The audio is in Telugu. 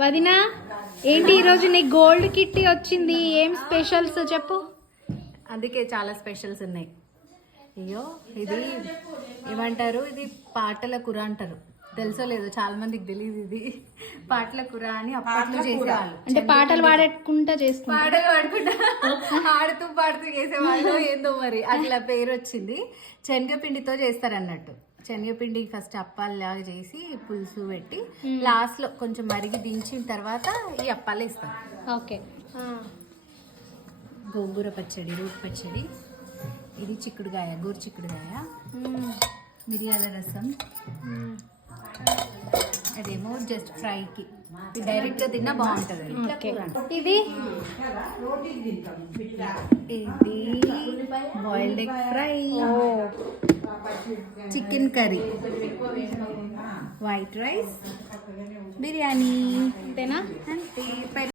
వదినా ఏంటి ఈరోజు నీ గోల్డ్ కిట్టి వచ్చింది, ఏం స్పెషల్స్ చెప్పు. అందుకే చాలా స్పెషల్స్ ఉన్నాయి. అయ్యో ఇది ఏమంటారు, ఇది పాటల కూర అంటారు, తెలుసో లేదో చాలా మందికి తెలియదు. ఇది పాటల కూర అని అప్పట్లో చేసేవాళ్ళు. అంటే పాటలు పాడుకుంటా చేసుకుంటా, పాటలు పాడుకుంటా ఆడుతూ పాడుతూ చేసేవాళ్ళు, ఏందో మరి అట్లా పేరు వచ్చింది. శనగపిండితో చేస్తారు అన్నట్టు. శనగపిండి ఫస్ట్ అప్పాల్లాగా చేసి పులుసు పెట్టి లాస్ట్ లో కొంచెం మరిగి దించిన తర్వాత ఈ అప్పాలు వేస్తారు. ఓకే. గోంగూర పచ్చడి, రూట్ పచ్చడి, ఇది చిక్కుడుగాయ, గోరు చిక్కుడుగాయ, మిరియాల రసం, అదేమో జస్ట్ ఫ్రైకి, డైరెక్ట్ గా తిన్నా బాగుంటది. ఇది boiled egg fry, chicken curry, white rice, biryani. అంతేనా? అంతే.